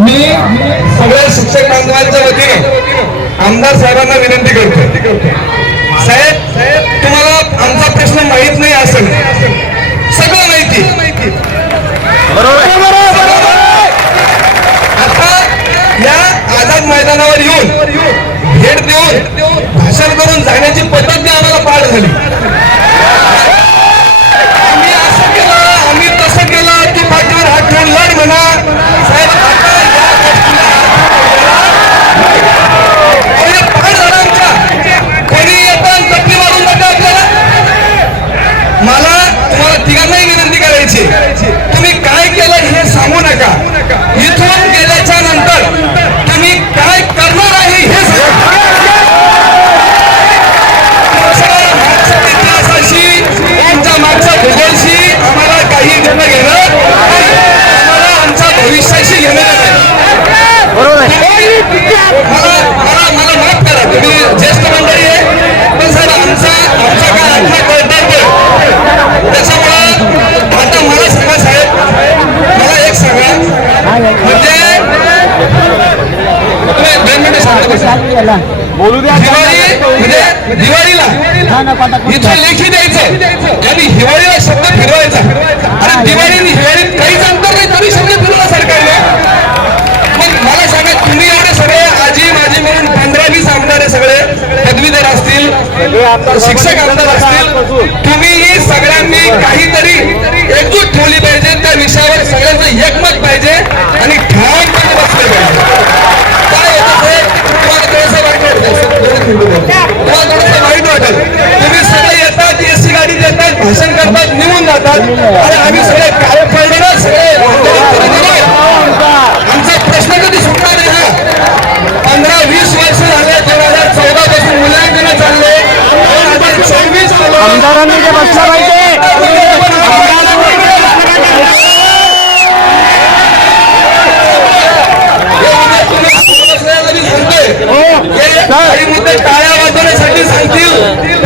सगळ्या शिक्षक बांधवांच्या वतीने आमदार साहेबांना विनंती करतो साहेब तुम्हाला आमचा प्रश्न माहीत नाही असं नाही. सगळं माहिती. आता या आझाद मैदानावर येऊन भेट देऊन भाषण करून जाण्याची पद्धत आम्हाला पाठ झाली. मला तुम्हाला तिघांनाही विनंती करायची तुम्ही काय केलं हे सांगू नका. बोलू द्या. दिवाळी म्हणजे दिवाळीला इथं लेखी द्यायचं. आणि हिवाळीला शब्द फिरवायचा. आणि दिवाळी आणि हिवाळीत काहीच अंतर नाही तरी शब्द फिरवला सरकारने. मग मला सांगा तुम्ही एवढे सगळे आजी माजी म्हणून पंधरा वीस आमदार सगळे पदवीधर असतील शिक्षक आमदार असतील तुम्ही सगळ्यांनी काहीतरी एकजूट ठेवली. काही मुद्दे टाळ्या वाजवण्यासाठी सांगतील.